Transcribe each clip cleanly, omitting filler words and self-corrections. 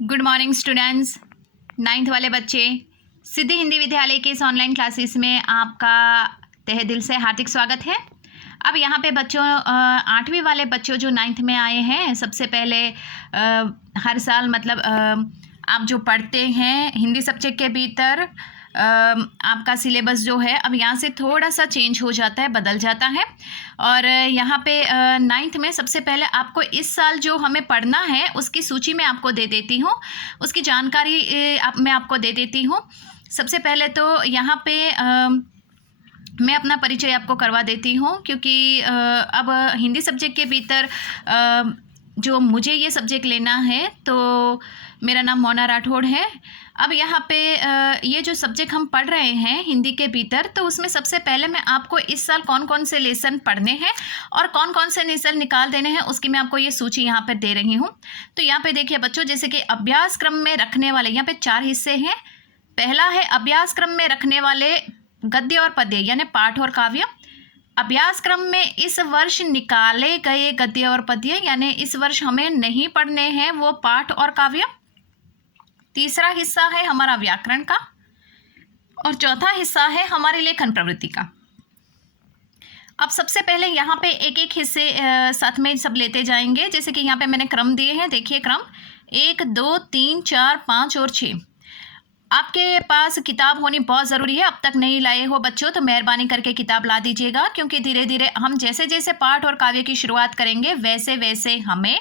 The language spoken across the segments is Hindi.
Good morning students. नाइन्थ वाले बच्चे, सिद्धि हिंदी विद्यालय के इस ऑनलाइन क्लासेस में आपका तहे दिल से हार्दिक स्वागत है। अब यहाँ पे बच्चों 8वीं वाले बच्चों जो नाइन्थ में आए हैं, सबसे पहले हर साल मतलब आप जो पढ़ते हैं हिंदी सब्जेक्ट के भीतर आपका सिलेबस जो है अब यहाँ से थोड़ा सा चेंज हो जाता है, बदल जाता है। और यहाँ पे नाइन्थ में सबसे पहले आपको इस साल जो हमें पढ़ना है उसकी सूची मैं आपको दे देती हूँ, उसकी जानकारी मैं आपको दे देती हूँ। सबसे पहले तो यहाँ पे मैं अपना परिचय आपको करवा देती हूँ, क्योंकि अब हिंदी सब्जेक्ट के भीतर जो मुझे ये सब्जेक्ट लेना है, तो मेरा नाम मोना राठौड़ है। अब यहाँ पे ये जो सब्जेक्ट हम पढ़ रहे हैं हिंदी के भीतर, तो उसमें सबसे पहले मैं आपको इस साल कौन कौन से लेसन पढ़ने हैं और कौन कौन से लेसन निकाल देने हैं उसकी मैं आपको ये सूची यहाँ पर दे रही हूँ। तो यहाँ पे देखिए बच्चों, जैसे कि अभ्यास क्रम में रखने वाले यहाँ पे 4 हिस्से हैं। पहला है अभ्यास क्रम में रखने वाले गद्य और पद्य यानी पाठ और काव्य। अभ्यास क्रम में इस वर्ष निकाले गए गद्य और पद्य यानी इस वर्ष हमें नहीं पढ़ने हैं वो पाठ और काव्य। तीसरा हिस्सा है हमारा व्याकरण का और चौथा हिस्सा है हमारी लेखन प्रवृत्ति का। अब सबसे पहले यहाँ पे एक एक हिस्से साथ में सब लेते जाएंगे। जैसे कि यहाँ पे मैंने क्रम दिए हैं, देखिए क्रम 1 2 3 4 5 और 6। आपके पास किताब होनी बहुत ज़रूरी है। अब तक नहीं लाए हो बच्चों तो मेहरबानी करके किताब ला दीजिएगा, क्योंकि धीरे धीरे हम जैसे जैसे पाठ और काव्य की शुरुआत करेंगे वैसे वैसे हमें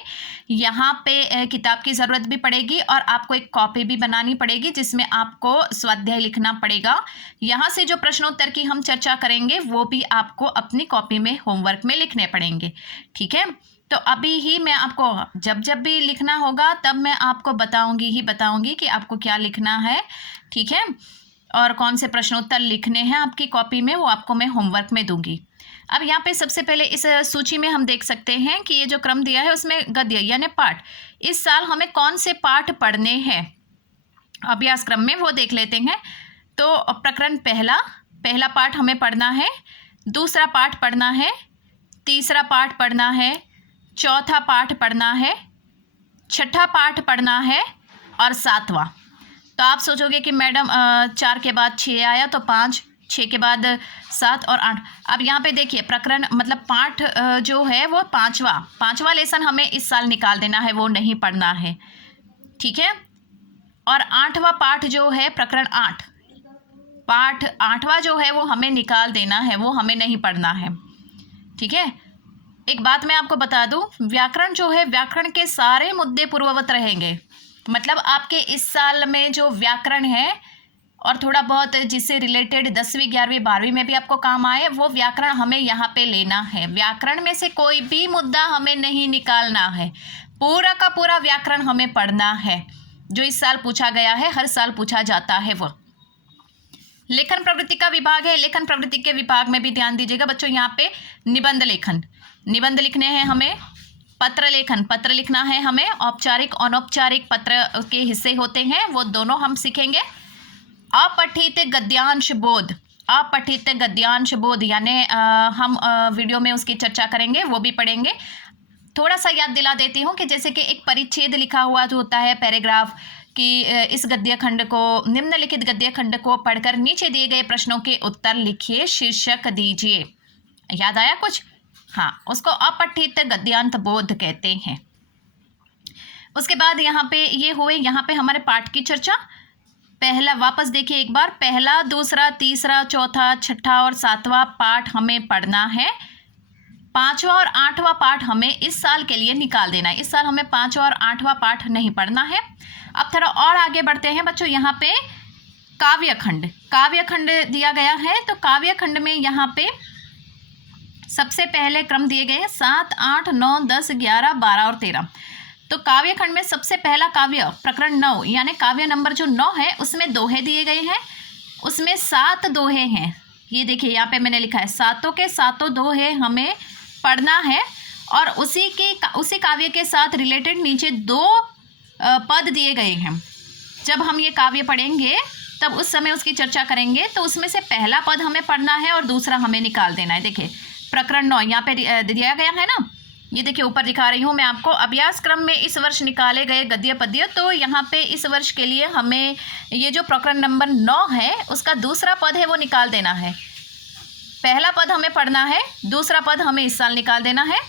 यहाँ पे किताब की ज़रूरत भी पड़ेगी और आपको एक कॉपी भी बनानी पड़ेगी जिसमें आपको स्वाध्याय लिखना पड़ेगा। यहाँ से जो प्रश्नोत्तर की हम चर्चा करेंगे वो भी आपको अपनी कॉपी में होमवर्क में लिखने पड़ेंगे, ठीक है। तो अभी ही मैं आपको जब जब भी लिखना होगा तब मैं आपको बताऊंगी कि आपको क्या लिखना है, ठीक है, और कौन से प्रश्नोत्तर लिखने हैं आपकी कॉपी में, वो आपको मैं होमवर्क में दूंगी। अब यहाँ पे सबसे पहले इस सूची में हम देख सकते हैं कि ये जो क्रम दिया है उसमें गद्य यानी पाठ, इस साल हमें कौन से पाठ पढ़ने हैं अभ्यास क्रम में वो देख लेते हैं। तो प्रकरण पहला पाठ हमें पढ़ना है, दूसरा पाठ पढ़ना है, तीसरा पाठ पढ़ना है, चौथा पाठ पढ़ना है, छठा पाठ पढ़ना है और 7वां। तो आप सोचोगे कि मैडम 4 के बाद 6 आया तो 5, 6 के बाद 7 और 8। अब यहाँ पे देखिए प्रकरण मतलब पाठ जो है वो पाँचवा लेसन हमें इस साल निकाल देना है, वो नहीं पढ़ना है, ठीक है। और 8वां पाठ जो है प्रकरण 8 पाठ 8वां जो है वो हमें निकाल देना है, वो हमें नहीं पढ़ना है, ठीक है। एक बात मैं आपको बता दूं, व्याकरण जो है व्याकरण के सारे मुद्दे पूर्ववत रहेंगे। मतलब आपके इस साल में जो व्याकरण है और थोड़ा बहुत जिससे रिलेटेड 10वीं 11वीं 12वीं में भी आपको काम आए वो व्याकरण हमें यहाँ पे लेना है। व्याकरण में से कोई भी मुद्दा हमें नहीं निकालना है, पूरा का पूरा व्याकरण हमें पढ़ना है। जो इस साल पूछा गया है, हर साल पूछा जाता है वो। लेखन प्रवृत्ति का विभाग है, लेखन प्रवृत्ति के विभाग में भी ध्यान दीजिएगा बच्चों। यहाँ पे निबंध लिखने हैं हमें, पत्र लिखना है हमें, औपचारिक अनौपचारिक पत्र के हिस्से होते हैं वो दोनों हम सीखेंगे। अपठित गद्यांश बोध यानी हम वीडियो में उसकी चर्चा करेंगे, वो भी पढ़ेंगे। थोड़ा सा याद दिला देती हूँ कि जैसे कि एक परिच्छेद लिखा हुआ जो होता है पैराग्राफ कि इस गद्य खंड को निम्नलिखित गद्य खंड को पढ़कर नीचे दिए गए प्रश्नों के उत्तर लिखिए, शीर्षक दीजिए। याद आया कुछ? हाँ, उसको अपठित गद्यांश बोध कहते हैं। उसके बाद यहाँ पे ये हुए, यहाँ पे हमारे पाठ की चर्चा। पहला वापस देखिए एक बार, पहला, दूसरा, तीसरा, चौथा, छठा और 7वां पाठ हमें पढ़ना है। 5वां और 8वां पाठ हमें इस साल के लिए निकाल देना है। इस साल हमें 5वां और 8वां पाठ नहीं पढ़ना है। अब थोड़ा और आगे बढ़ते हैं बच्चों। यहाँ पे काव्य खंड दिया गया है, तो काव्य खंड में यहाँ पे सबसे पहले क्रम दिए गए हैं 7 8 9 10 11 12 और 13। तो काव्य खंड में सबसे पहला काव्य प्रकरण 9 यानी काव्य नंबर जो 9 है उसमें दोहे दिए गए हैं, उसमें 7 दोहे हैं। ये देखिए यहाँ पे मैंने लिखा है 7 के 7 दोहे हमें पढ़ना है। और उसी काव्य के साथ रिलेटेड नीचे 2 पद दिए गए हैं। जब हम ये काव्य पढ़ेंगे तब उस समय उसकी चर्चा करेंगे, तो उसमें से पहला पद हमें पढ़ना है और दूसरा हमें निकाल देना है। देखिए प्रकरण 9 यहाँ पे दिया गया है ना, ये देखिए ऊपर दिखा रही हूँ मैं आपको, अभ्यास क्रम में इस वर्ष निकाले गए गद्य पद्य। तो यहाँ पे इस वर्ष के लिए हमें ये जो प्रकरण नंबर 9 है उसका दूसरा पद है वो निकाल देना है। पहला पद हमें पढ़ना है, दूसरा पद हमें इस साल निकाल देना है।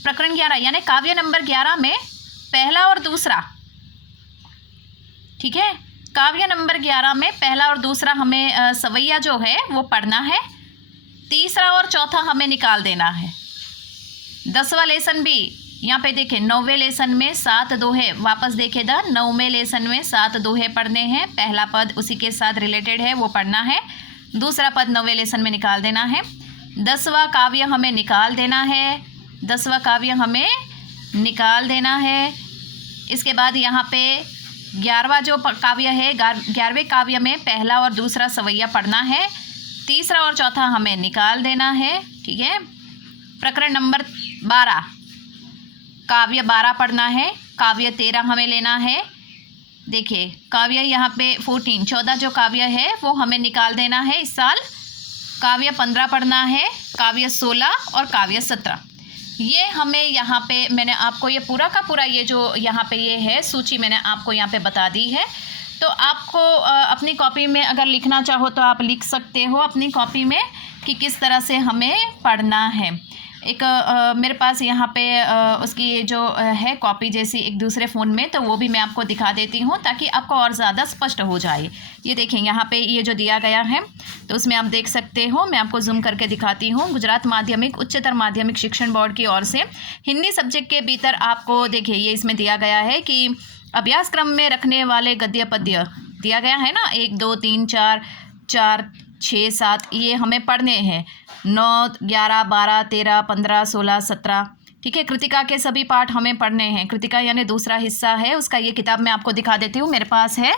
प्रकरण 11 यानी काव्य नंबर 11 में पहला और दूसरा, ठीक है, काव्य नंबर 11 में पहला और दूसरा हमें सवैया जो है वो पढ़ना है। तीसरा और चौथा हमें निकाल देना है। 10वां लेसन भी यहाँ पे देखें, 9वें लेसन में 7 दोहे, वापस देखें 9वें लेसन में 7 दोहे पढ़ने हैं। पहला पद उसी के साथ रिलेटेड है वो पढ़ना है, दूसरा पद 9वें लेसन में निकाल देना है। 10वां काव्य हमें निकाल देना है, 10वां काव्य हमें निकाल देना है। इसके बाद यहाँ पे 11वां जो काव्य है, 11वें काव्य में पहला और दूसरा सवैया पढ़ना है, तीसरा और चौथा हमें निकाल देना है, ठीक है। प्रकरण नंबर 12 काव्य 12 पढ़ना है, काव्य 13 हमें लेना है। देखिए काव्य यहाँ पे 14 जो काव्य है वो हमें निकाल देना है इस साल। काव्य 15 पढ़ना है, काव्य 16 और काव्य 17। ये हमें यहाँ पे मैंने आपको ये पूरा का पूरा ये जो यहाँ पे ये है सूची मैंने आपको यहाँ पे बता दी है। तो आपको अपनी कॉपी में अगर लिखना चाहो तो आप लिख सकते हो अपनी कॉपी में कि किस तरह से हमें पढ़ना है। एक मेरे पास यहाँ पे उसकी जो है कॉपी जैसी एक दूसरे फ़ोन में, तो वो भी मैं आपको दिखा देती हूँ ताकि आपको और ज़्यादा स्पष्ट हो जाए। ये देखें यहाँ पे ये जो दिया गया है तो उसमें आप देख सकते हो, मैं आपको जूम करके दिखाती हूँ। गुजरात माध्यमिक उच्चतर माध्यमिक शिक्षण बोर्ड की ओर से हिंदी सब्जेक्ट के भीतर आपको देखिए ये इसमें दिया गया है कि अभ्यास क्रम में रखने वाले गद्य पद्य दिया गया है ना, 1 2 3 4 4 6 7 ये हमें पढ़ने हैं। 9 11 12 13 15 16 17, ठीक है। कृतिका के सभी पाठ हमें पढ़ने हैं। कृतिका यानी दूसरा हिस्सा है उसका, ये किताब मैं आपको दिखा देती हूँ, मेरे पास है,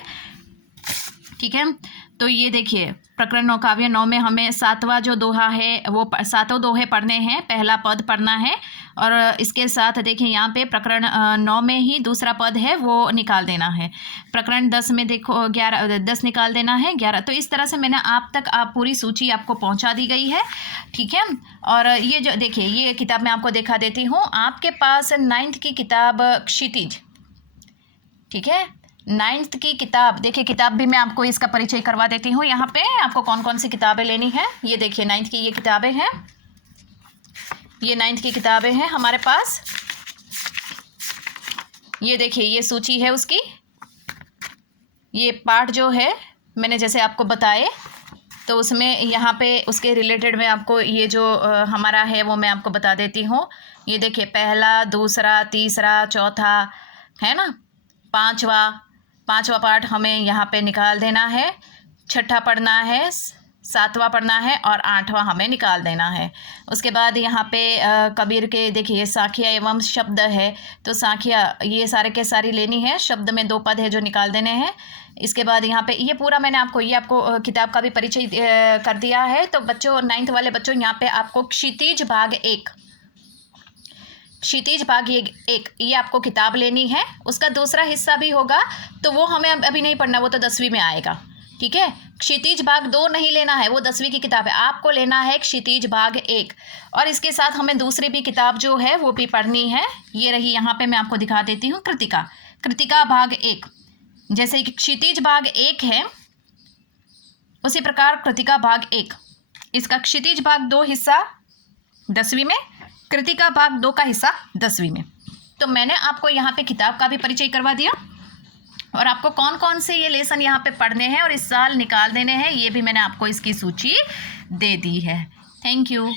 ठीक है। तो ये देखिए प्रकरण 9 काव्य 9 में हमें 7वां जो दोहा है वो 7 दोहे पढ़ने हैं, पहला पद पढ़ना है। और इसके साथ देखिए यहाँ पे प्रकरण 9 में ही दूसरा पद है वो निकाल देना है। प्रकरण 10 में देखो 10 निकाल देना है, 11। तो इस तरह से मैंने आप पूरी सूची आपको पहुँचा दी गई है, ठीक है। और ये जो देखिए ये किताब मैं आपको दिखा देती हूँ। आपके पास 9th की किताब क्षितिज, ठीक है, 9th की किताब देखिए, किताब भी मैं आपको इसका परिचय करवा देती हूँ। यहाँ पे आपको कौन कौन सी किताबें लेनी है ये देखिए, 9th की ये किताबें हैं, ये 9th की किताबें हैं हमारे पास। ये देखिए ये सूची है उसकी, ये पाठ जो है मैंने जैसे आपको बताए तो उसमें यहाँ पे उसके रिलेटेड में आपको ये जो हमारा है वो मैं आपको बता देती हूँ। ये देखिए पहला दूसरा तीसरा चौथा है ना, पाँचवा पाठ हमें यहाँ पे निकाल देना है, छठा पढ़ना है, 7वां पढ़ना है और 8वां हमें निकाल देना है। उसके बाद यहाँ पे कबीर के देखिए साखिया एवं शब्द है, तो साखिया ये सारे के सारी लेनी है, शब्द में 2 पद है जो निकाल देने हैं। इसके बाद यहाँ पे ये पूरा मैंने आपको किताब का भी परिचय कर दिया है। तो बच्चों 9th वाले बच्चों यहाँ पे आपको क्षितिज भाग 1 ये आपको किताब लेनी है। उसका दूसरा हिस्सा भी होगा तो वो हमें अभी नहीं पढ़ना, वो तो 10वीं में आएगा, ठीक है। क्षितिज भाग 2 नहीं लेना है, वो 10वीं की किताब है, आपको लेना है क्षितिज भाग 1। और इसके साथ हमें दूसरी भी किताब जो है वो भी पढ़नी है। ये रही, यहाँ पे मैं आपको दिखा देती हूँ कृतिका भाग 1। जैसे कि क्षितिज भाग 1 है उसी प्रकार कृतिका भाग 1, इसका क्षितिज भाग 2 हिस्सा 10वीं में, कृतिका भाग 2 का हिस्सा 10वीं में। तो मैंने आपको यहाँ पे किताब का भी परिचय करवा दिया और आपको कौन कौन से ये लेसन यहाँ पे पढ़ने हैं और इस साल निकाल देने हैं ये भी मैंने आपको इसकी सूची दे दी है। Thank you.